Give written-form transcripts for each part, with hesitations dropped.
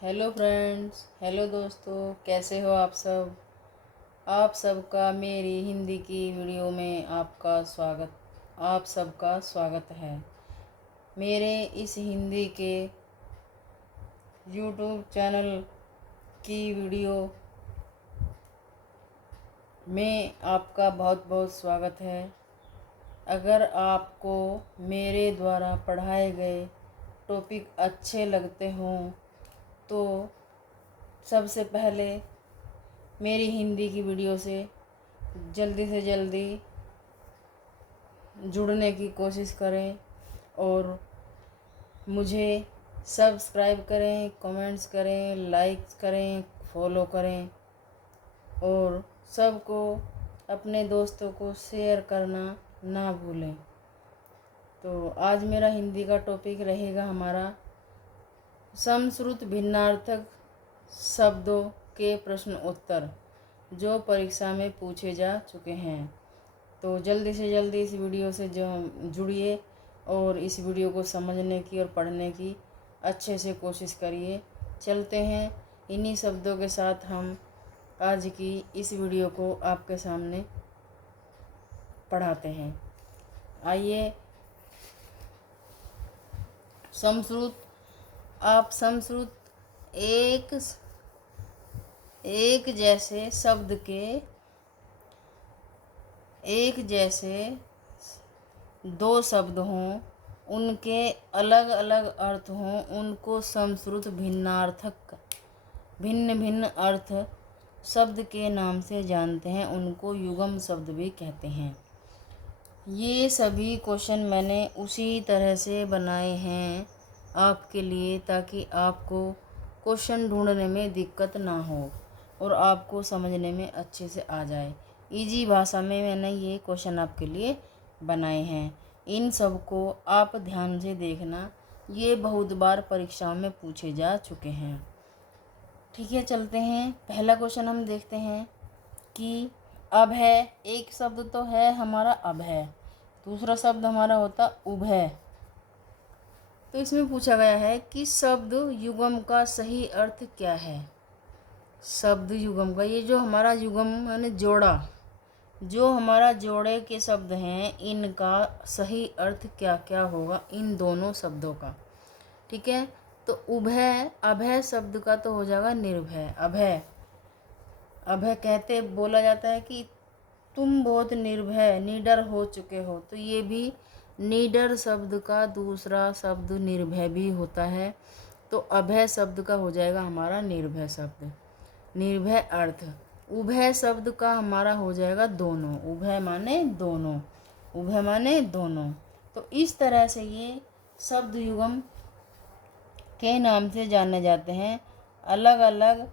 Hello friends, hello दोस्तों, कैसे हो आप सब। आप सबका मेरी हिंदी की वीडियो में आप सबका स्वागत है। मेरे इस हिंदी के यूट्यूब चैनल की वीडियो में आपका बहुत बहुत स्वागत है। अगर आपको मेरे द्वारा पढ़ाए गए टॉपिक अच्छे लगते हों तो सबसे पहले मेरी हिंदी की वीडियो से जल्दी जुड़ने की कोशिश करें और मुझे सब्सक्राइब करें, कमेंट्स करें, लाइक्स करें, फॉलो करें और सबको अपने दोस्तों को शेयर करना ना भूलें। तो आज मेरा हिंदी का टॉपिक रहेगा हमारा समश्रुत भिन्नार्थक शब्दों के प्रश्न उत्तर, जो परीक्षा में पूछे जा चुके हैं। तो जल्दी से जल्दी इस वीडियो से जो जुड़िए और इस वीडियो को समझने की और पढ़ने की अच्छे से कोशिश करिए। चलते हैं इन्हीं शब्दों के साथ हम आज की इस वीडियो को आपके सामने पढ़ाते हैं। आइए। समश्रुत, आप समश्रुत एक जैसे शब्द के एक जैसे दो शब्द हों, उनके अलग अलग अर्थ हों, उनको समश्रुत भिन्न भिन्न अर्थ शब्द के नाम से जानते हैं, उनको युग्म शब्द भी कहते हैं। ये सभी क्वेश्चन मैंने उसी तरह से बनाए हैं आपके लिए, ताकि आपको क्वेश्चन ढूंढने में दिक्कत ना हो और आपको समझने में अच्छे से आ जाए। इजी भाषा में मैंने ये क्वेश्चन आपके लिए बनाए हैं। इन सब को आप ध्यान से देखना, ये बहुत बार परीक्षाओं में पूछे जा चुके हैं। ठीक है, चलते हैं। पहला क्वेश्चन हम देखते हैं कि अब है, एक शब्द तो है हमारा अब है, दूसरा शब्द हमारा होता उभय। तो इसमें पूछा गया है कि शब्द युग्म का सही अर्थ क्या है। शब्द युग्म का, ये जो हमारा युग्म यानी जोड़ा, जो हमारा जोड़े के शब्द हैं, इनका सही अर्थ क्या क्या होगा इन दोनों शब्दों का। ठीक है, तो उभय अभय शब्द का तो हो जाएगा निर्भय। अभय अभय कहते बोला जाता है कि तुम बहुत निर्भय निडर हो चुके हो, तो ये भी निडर शब्द का दूसरा शब्द निर्भय भी होता है। तो अभय शब्द का हो जाएगा हमारा निर्भय शब्द, निर्भय अर्थ। उभय शब्द का हमारा हो जाएगा दोनों, उभय माने दोनों, उभय माने दोनों। तो इस तरह से ये शब्द युग्म के नाम से जाने जाते हैं। अलग अलग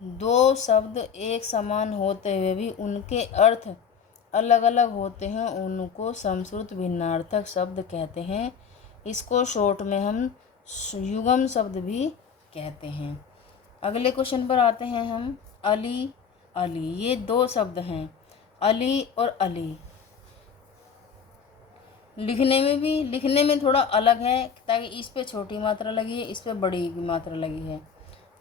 दो शब्द एक समान होते हुए भी उनके अर्थ अलग अलग होते हैं, उनको समश्रुत भिन्नार्थक शब्द कहते हैं। इसको शॉर्ट में हम युग्म शब्द भी कहते हैं। अगले क्वेश्चन पर आते हैं हम। अली अली, ये दो शब्द हैं, अली और अली। लिखने में थोड़ा अलग है, ताकि इस पे छोटी मात्रा लगी है, इस पे बड़ी मात्रा लगी है,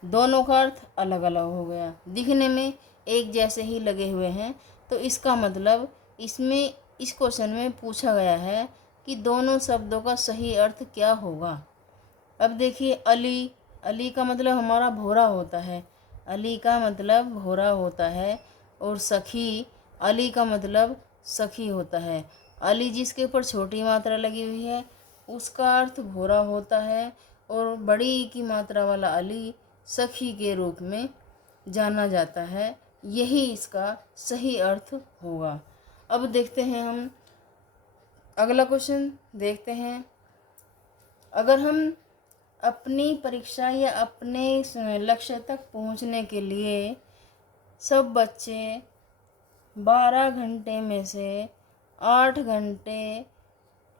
दोनों का अर्थ अलग अलग हो गया। दिखने में एक जैसे ही लगे हुए हैं, तो इसका मतलब इसमें इस क्वेश्चन में पूछा गया है कि दोनों शब्दों का सही अर्थ क्या होगा। अब देखिए, अली, अली का मतलब हमारा भोरा होता है, अली का मतलब भोरा होता है। और सखी, अली का मतलब सखी होता है। अली जिसके ऊपर छोटी मात्रा लगी हुई है उसका अर्थ भोरा होता है, और बड़ी की मात्रा वाला अली सखी के रूप में जाना जाता है। यही इसका सही अर्थ होगा। अब देखते हैं हम अगला क्वेश्चन देखते हैं। अगर हम अपनी परीक्षा या अपने लक्ष्य तक पहुंचने के लिए सब बच्चे 12 घंटे में से 8 घंटे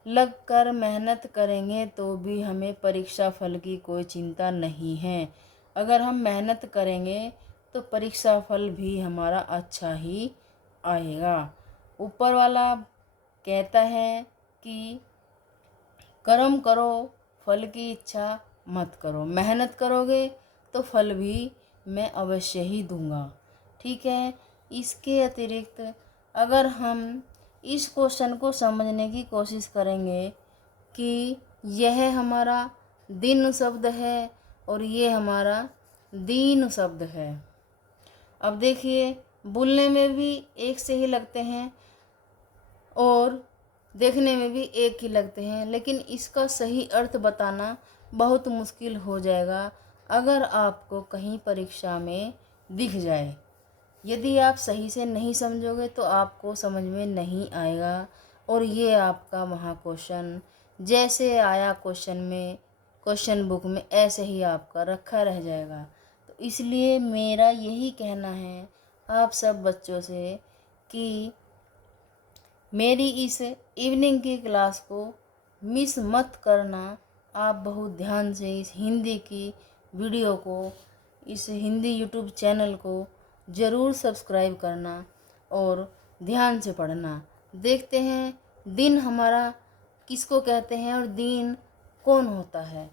लगकर मेहनत करेंगे तो भी हमें परीक्षा फल की कोई चिंता नहीं है। अगर हम मेहनत करेंगे तो परीक्षा फल भी हमारा अच्छा ही आएगा। ऊपर वाला कहता है कि कर्म करो, फल की इच्छा मत करो। मेहनत करोगे तो फल भी मैं अवश्य ही दूंगा। ठीक है। इसके अतिरिक्त अगर हम इस क्वेश्चन को समझने की कोशिश करेंगे कि यह हमारा दिन शब्द है और ये हमारा दीन शब्द है। अब देखिए, बोलने में भी एक से ही लगते हैं और देखने में भी एक ही लगते हैं, लेकिन इसका सही अर्थ बताना बहुत मुश्किल हो जाएगा अगर आपको कहीं परीक्षा में दिख जाए। यदि आप सही से नहीं समझोगे तो आपको समझ में नहीं आएगा और ये आपका वहाँ क्वेश्चन जैसे आया क्वेश्चन में, क्वेश्चन बुक में, ऐसे ही आपका रखा रह जाएगा। तो इसलिए मेरा यही कहना है आप सब बच्चों से कि मेरी इस इवनिंग की क्लास को मिस मत करना। आप बहुत ध्यान से इस हिंदी की वीडियो को, इस हिंदी यूट्यूब चैनल को ज़रूर सब्सक्राइब करना और ध्यान से पढ़ना। देखते हैं दिन हमारा किसको कहते हैं और दीन कौन होता है।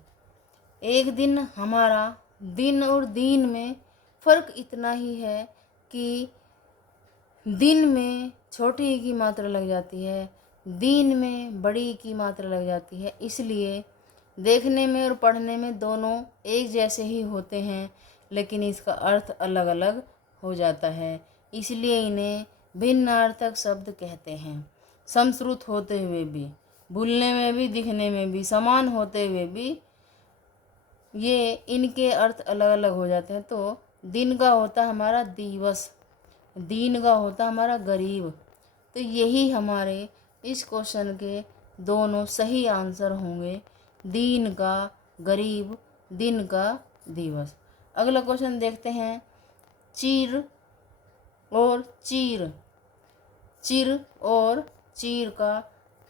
एक दिन हमारा दिन और दीन में फ़र्क इतना ही है कि दिन में छोटी की मात्रा लग जाती है, दीन में बड़ी की मात्रा लग जाती है। इसलिए देखने में और पढ़ने में दोनों एक जैसे ही होते हैं, लेकिन इसका अर्थ अलग अलग हो जाता है। इसलिए इन्हें भिन्नार्थक शब्द कहते हैं। समश्रुत होते हुए भी, भूलने में भी, दिखने में भी, समान होते हुए भी ये इनके अर्थ अलग अलग हो जाते हैं। तो दिन का होता हमारा दिवस, दीन का होता हमारा गरीब। तो यही हमारे इस क्वेश्चन के दोनों सही आंसर होंगे, दीन का गरीब, दिन का दिवस। अगला क्वेश्चन देखते हैं, चीर और चीर, चिर और चीर का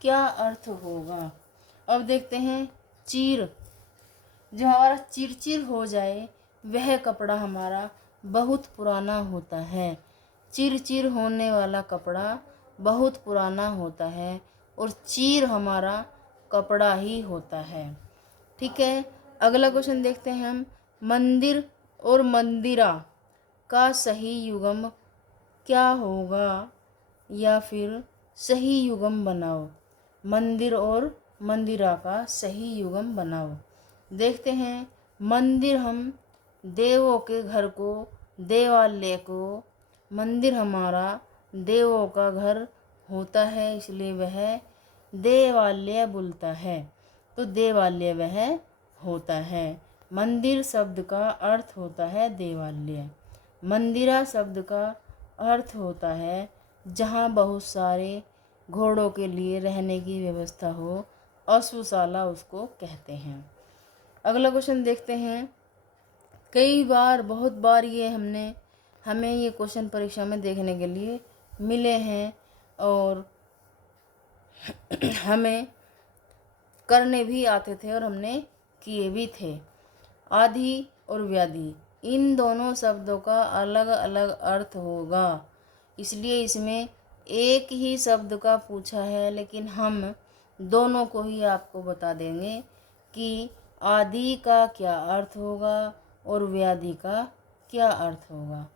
क्या अर्थ होगा। अब देखते हैं, चीर जो हमारा चिरचिर हो जाए वह कपड़ा हमारा बहुत पुराना होता है। चिरचिर होने वाला कपड़ा बहुत पुराना होता है और चीर हमारा कपड़ा ही होता है। ठीक है। अगला क्वेश्चन देखते हैं हम, मंदिर और मंदिरा का सही युग्म क्या होगा, या फिर सही युग्म बनाओ। मंदिर और मंदिरा का सही युग्म बनाओ। देखते हैं, मंदिर हम देवों के घर को, देवालय को, मंदिर हमारा देवों का घर होता है, इसलिए वह देवालय बोलता है। तो देवालय वह होता है। मंदिर शब्द का अर्थ होता है देवालय। मंदिरा शब्द का अर्थ होता है जहाँ बहुत सारे घोड़ों के लिए रहने की व्यवस्था हो, अश्वशाला उसको कहते हैं। अगला क्वेश्चन देखते हैं, कई बार, बहुत बार ये हमें ये क्वेश्चन परीक्षा में देखने के लिए मिले हैं और हमें करने भी आते थे और हमने किए भी थे। आदि और व्याधि, इन दोनों शब्दों का अलग अलग अर्थ होगा, इसलिए इसमें एक ही शब्द का पूछा है, लेकिन हम दोनों को ही आपको बता देंगे कि आदि का क्या अर्थ होगा और व्याधि का क्या अर्थ होगा।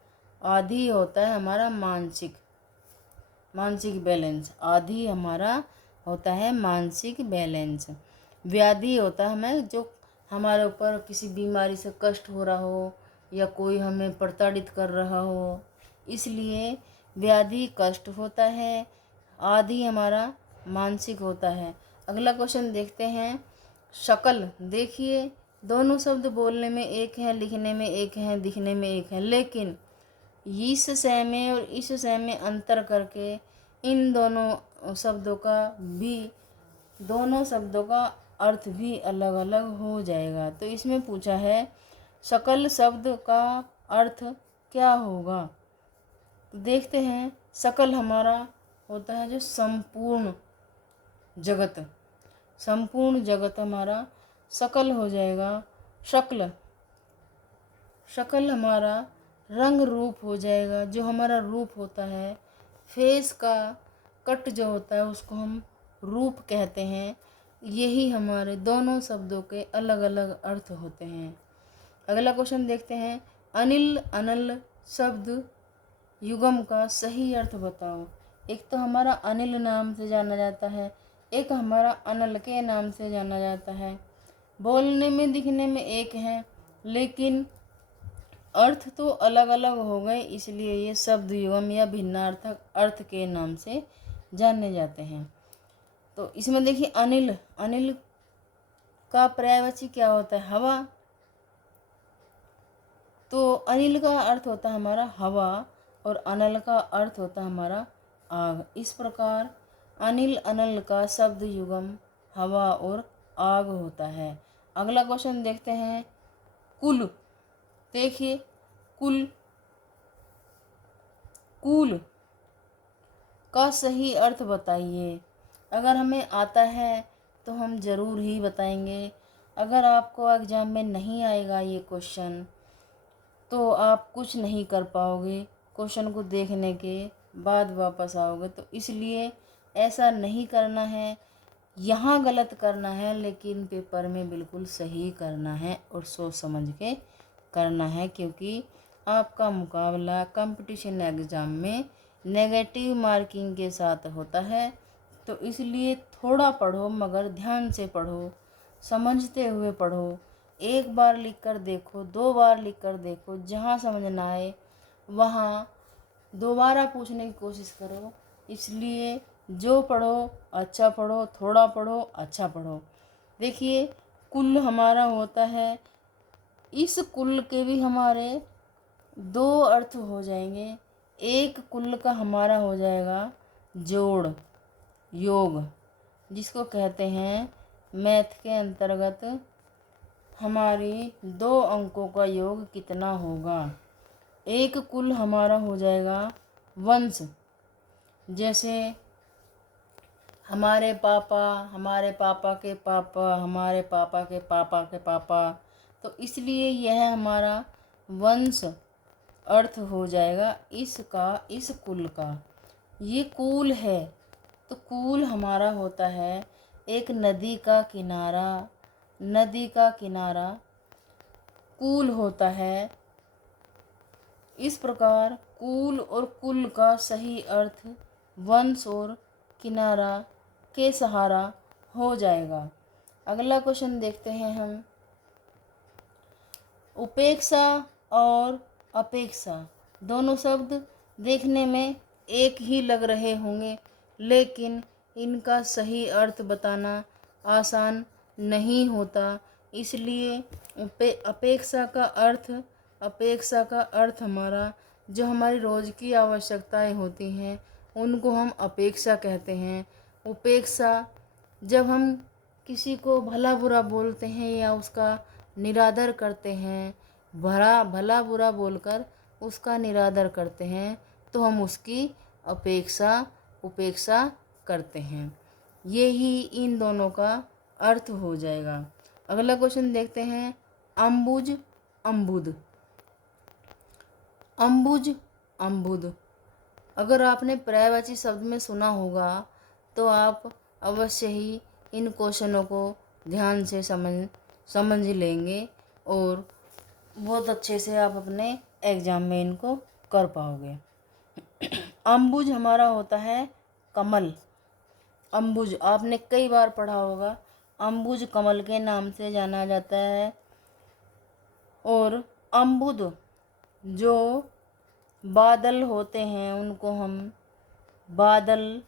आदि होता है हमारा मानसिक बैलेंस, आदि हमारा होता है मानसिक बैलेंस। व्याधि होता है हमें जो हमारे ऊपर किसी बीमारी से कष्ट हो रहा हो या कोई हमें प्रताड़ित कर रहा हो, इसलिए व्याधि कष्ट होता है, आदि हमारा मानसिक होता है। अगला क्वेश्चन देखते हैं, शकल। देखिए, दोनों शब्द बोलने में एक है, लिखने में एक है, दिखने में एक है, लेकिन इस शय में और इस शय में अंतर करके इन दोनों शब्दों का अर्थ भी अलग अलग हो जाएगा। तो इसमें पूछा है, शकल शब्द का अर्थ क्या होगा। तो देखते हैं, शकल हमारा होता है जो संपूर्ण जगत हमारा शकल हो जाएगा। शकल हमारा रंग रूप हो जाएगा, जो हमारा रूप होता है। फेस का कट जो होता है उसको हम रूप कहते हैं। यही हमारे दोनों शब्दों के अलग अलग अर्थ होते हैं। अगला क्वेश्चन देखते हैं, अनिल अनल शब्द युगम का सही अर्थ बताओ। एक तो हमारा अनिल नाम से जाना जाता है, एक हमारा अनल के नाम से जाना जाता है। बोलने में दिखने में एक है, लेकिन अर्थ तो अलग अलग हो गए, इसलिए ये शब्द युगम या भिन्नार्थक अर्थ के नाम से जाने जाते हैं। तो इसमें देखिए, अनिल, अनिल का पर्यायवाची क्या होता है? हवा। तो अनिल का अर्थ होता है हमारा हवा और अनल का अर्थ होता है हमारा आग। इस प्रकार अनिल अनल का शब्द युगम हवा और आग होता है। अगला क्वेश्चन देखते हैं, कुल। देखिए, कुल, कूल का सही अर्थ बताइए। अगर हमें आता है तो हम ज़रूर ही बताएंगे। अगर आपको एग्जाम में नहीं आएगा ये क्वेश्चन तो आप कुछ नहीं कर पाओगे, क्वेश्चन को देखने के बाद वापस आओगे। तो इसलिए ऐसा नहीं करना है, यहाँ गलत करना है, लेकिन पेपर में बिल्कुल सही करना है और सोच समझ के करना है, क्योंकि आपका मुकाबला कंपटीशन एग्ज़ाम में नेगेटिव मार्किंग के साथ होता है। तो इसलिए थोड़ा पढ़ो, मगर ध्यान से पढ़ो, समझते हुए पढ़ो। एक बार लिख कर देखो, 2 बार लिख कर देखो, जहाँ समझ ना आए वहाँ दोबारा पूछने की कोशिश करो। इसलिए जो पढ़ो अच्छा पढ़ो, थोड़ा पढ़ो अच्छा पढ़ो। देखिए, कुल हमारा होता है, इस कुल के भी हमारे 2 अर्थ हो जाएंगे। एक कुल का हमारा हो जाएगा जोड़, योग, जिसको कहते हैं मैथ के अंतर्गत हमारी 2 अंकों का योग कितना होगा। एक कुल हमारा हो जाएगा वंश, जैसे हमारे पापा, हमारे पापा के पापा, हमारे पापा के पापा के पापा। तो इसलिए यह हमारा वंश अर्थ हो जाएगा इसका, इस कुल का। ये कुल है, तो कुल हमारा होता है एक नदी का किनारा। नदी का किनारा कुल होता है। इस प्रकार कुल और कुल का सही अर्थ वंश और किनारा के सहारा हो जाएगा। अगला क्वेश्चन देखते हैं हम, उपेक्षा और अपेक्षा दोनों शब्द देखने में एक ही लग रहे होंगे, लेकिन इनका सही अर्थ बताना आसान नहीं होता। इसलिए अपेक्षा का अर्थ हमारा, जो हमारी रोज़ की आवश्यकताएं होती हैं उनको हम अपेक्षा कहते हैं। उपेक्षा, जब हम किसी को भला बुरा बोलते हैं या उसका निरादर करते हैं, भला बुरा बोलकर उसका निरादर करते हैं, तो हम उसकी उपेक्षा करते हैं। यही इन दोनों का अर्थ हो जाएगा। अगला क्वेश्चन देखते हैं, अम्बुज अम्बुद। अम्बुज अम्बुद अगर आपने पर्यायवाची शब्द में सुना होगा तो आप अवश्य ही इन क्वेश्चनों को ध्यान से समझ लेंगे और बहुत अच्छे से आप अपने एग्ज़ाम में इनको कर पाओगे। अम्बुज हमारा होता है कमल। अम्बुज आपने कई बार पढ़ा होगा, अम्बुज कमल के नाम से जाना जाता है। और अम्बुद, जो बादल होते हैं उनको हम बादल,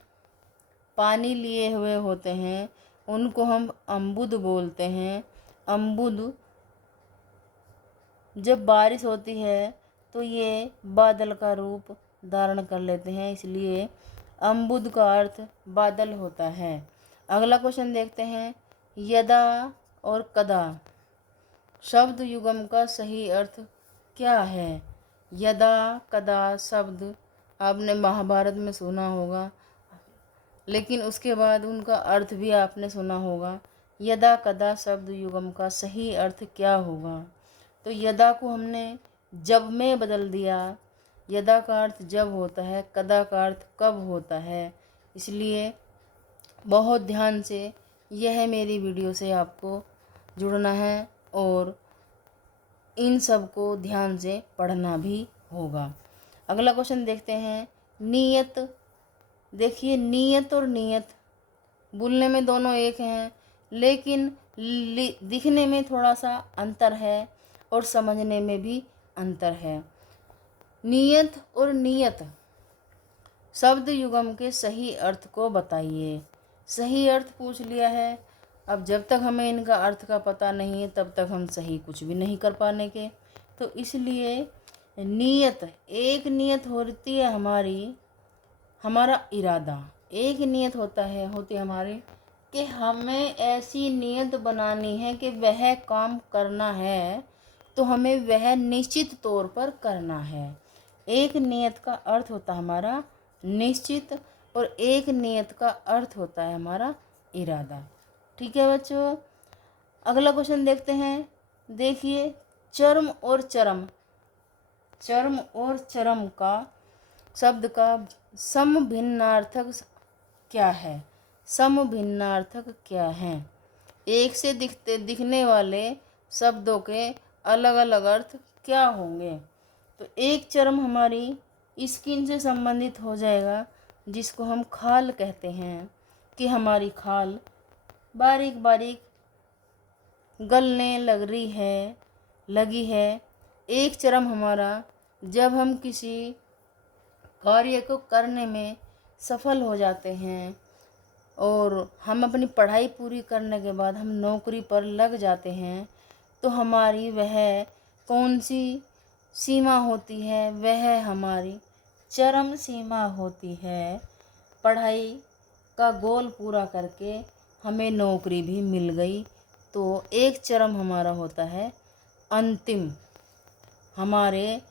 पानी लिए हुए होते हैं उनको हम अम्बुद बोलते हैं। अम्बुद, जब बारिश होती है तो ये बादल का रूप धारण कर लेते हैं, इसलिए अम्बुद का अर्थ बादल होता है। अगला क्वेश्चन देखते हैं, यदा और कदा शब्द युगम का सही अर्थ क्या है। यदा कदा शब्द आपने महाभारत में सुना होगा, लेकिन उसके बाद उनका अर्थ भी आपने सुना होगा। यदा कदा शब्द युगम का सही अर्थ क्या होगा। तो यदा को हमने जब में बदल दिया। यदा का अर्थ जब होता है, कदा का अर्थ कब होता है। इसलिए बहुत ध्यान से यह मेरी वीडियो से आपको जुड़ना है और इन सब को ध्यान से पढ़ना भी होगा। अगला क्वेश्चन देखते हैं। नियत। देखिए, नियत और नियत बोलने में दोनों एक हैं, लेकिन दिखने में थोड़ा सा अंतर है और समझने में भी अंतर है। नियत और नियत शब्द युगम के सही अर्थ को बताइए। सही अर्थ पूछ लिया है। अब जब तक हमें इनका अर्थ का पता नहीं है तब तक हम सही कुछ भी नहीं कर पाने के। तो इसलिए नियत, एक नियत होती है हमारा इरादा। एक नियत होती है हमारी कि हमें ऐसी नियत बनानी है कि वह काम करना है तो हमें वह निश्चित तौर पर करना है। एक नियत का अर्थ होता है हमारा निश्चित, और एक नियत का अर्थ होता है हमारा इरादा। ठीक है बच्चों, अगला क्वेश्चन देखते हैं। देखिए, चर्म और चरम। चर्म और चरम का शब्द का समभिन्नार्थक क्या है? समभिन्नार्थक क्या है? एक से दिखने वाले शब्दों के अलग अलग अर्थ क्या होंगे? तो एक चर्म हमारी स्किन से संबंधित हो जाएगा, जिसको हम खाल कहते हैं, कि हमारी खाल बारीक बारीक गलने लगी है। एक चरम हमारा जब हम किसी कार्य को करने में सफल हो जाते हैं और हम अपनी पढ़ाई पूरी करने के बाद हम नौकरी पर लग जाते हैं, तो हमारी वह कौन सी सीमा होती है? वह हमारी चरम सीमा होती है। पढ़ाई का गोल पूरा करके हमें नौकरी भी मिल गई, तो एक चरम हमारा होता है अंतिम, हमारे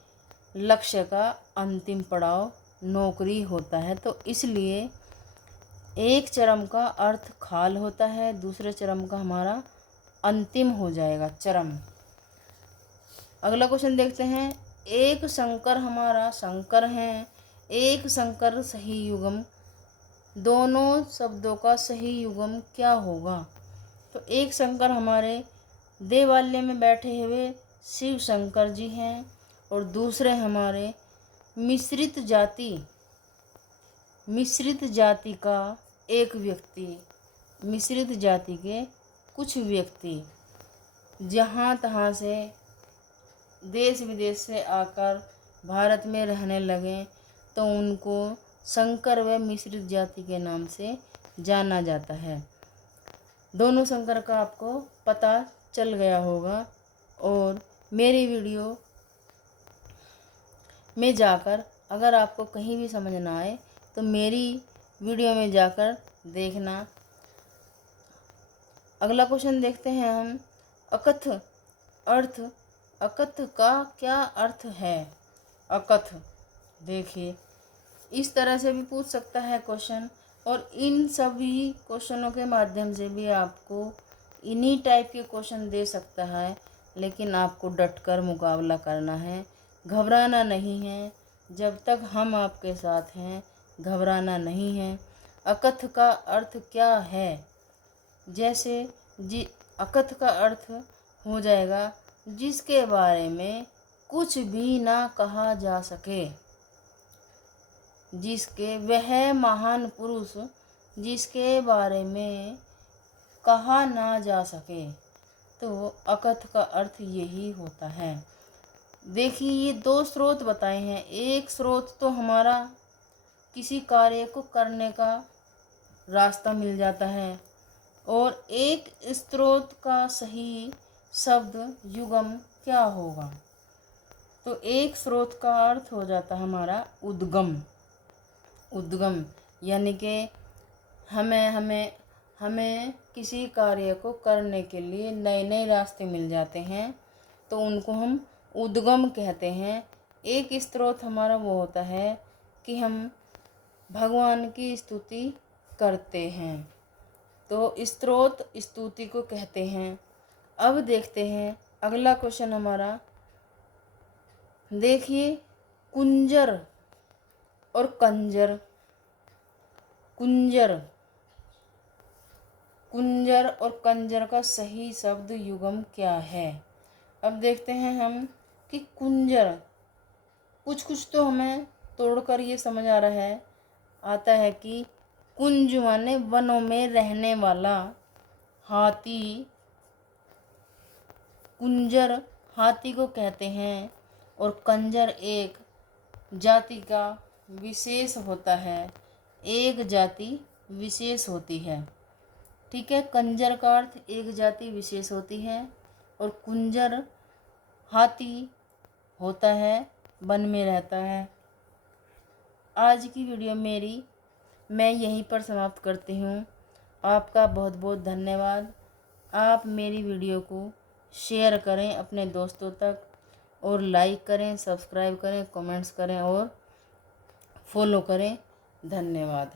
लक्ष्य का अंतिम पड़ाव नौकरी होता है। तो इसलिए एक चरम का अर्थ खाल होता है, दूसरे चरम का हमारा अंतिम हो जाएगा चरम। अगला क्वेश्चन देखते हैं। एक संकर हमारा संकर है, एक संकर सही युग्म, दोनों शब्दों का सही युग्म क्या होगा? तो एक शंकर हमारे देवालय में बैठे हुए शिव शंकर जी हैं, और दूसरे हमारे मिश्रित जाति का एक व्यक्ति, मिश्रित जाति के कुछ व्यक्ति जहाँ तहाँ से देश विदेश से आकर भारत में रहने लगे, तो उनको शंकर व मिश्रित जाति के नाम से जाना जाता है। दोनों शंकर का आपको पता चल गया होगा, और मेरी वीडियो में जाकर अगर आपको कहीं भी समझ ना आए तो मेरी वीडियो में जाकर देखना। अगला क्वेश्चन देखते हैं हम। अकथ अर्थ, अकथ का क्या अर्थ है? अकथ, देखिए इस तरह से भी पूछ सकता है क्वेश्चन, और इन सभी क्वेश्चनों के माध्यम से भी आपको इन्हीं टाइप के क्वेश्चन दे सकता है, लेकिन आपको डटकर मुकाबला करना है, घबराना नहीं है। जब तक हम आपके साथ हैं, घबराना नहीं है। अकथ का अर्थ क्या है? जैसे अकथ का अर्थ हो जाएगा जिसके बारे में कुछ भी ना कहा जा सके, जिसके वह महान पुरुष जिसके बारे में कहा ना जा सके, तो अकथ का अर्थ यही होता है। देखिए, ये दो स्रोत बताए हैं। एक स्रोत तो हमारा किसी कार्य को करने का रास्ता मिल जाता है, और एक स्रोत का सही शब्द युगम क्या होगा? तो एक स्रोत का अर्थ हो जाता है हमारा उद्गम। उद्गम यानी कि हमें किसी कार्य को करने के लिए नए नए रास्ते मिल जाते हैं, तो उनको हम उद्गम कहते हैं। एक स्रोत हमारा वो होता है कि हम भगवान की स्तुति करते हैं, तो स्रोत स्तुति को कहते हैं। अब देखते हैं अगला क्वेश्चन हमारा। देखिए, कुंजर और कंजर। कुंजर और कंजर का सही शब्द युग्म क्या है? अब देखते हैं हम कि कुंजर, कुछ कुछ तो हमें तोड़कर ये समझ आ रहा है, आता है कि कुंज माने वनों में रहने वाला हाथी, कुंजर हाथी को कहते हैं। और कंजर एक जाति का विशेष होता है, एक जाति विशेष होती है। ठीक है, कंजर का अर्थ एक जाति विशेष होती है और कुंजर हाथी होता है, वन में रहता है। आज की वीडियो मेरी मैं यहीं पर समाप्त करती हूँ। आपका बहुत बहुत धन्यवाद। आप मेरी वीडियो को शेयर करें अपने दोस्तों तक और लाइक करें, सब्सक्राइब करें, कमेंट्स करें और फॉलो करें। धन्यवाद।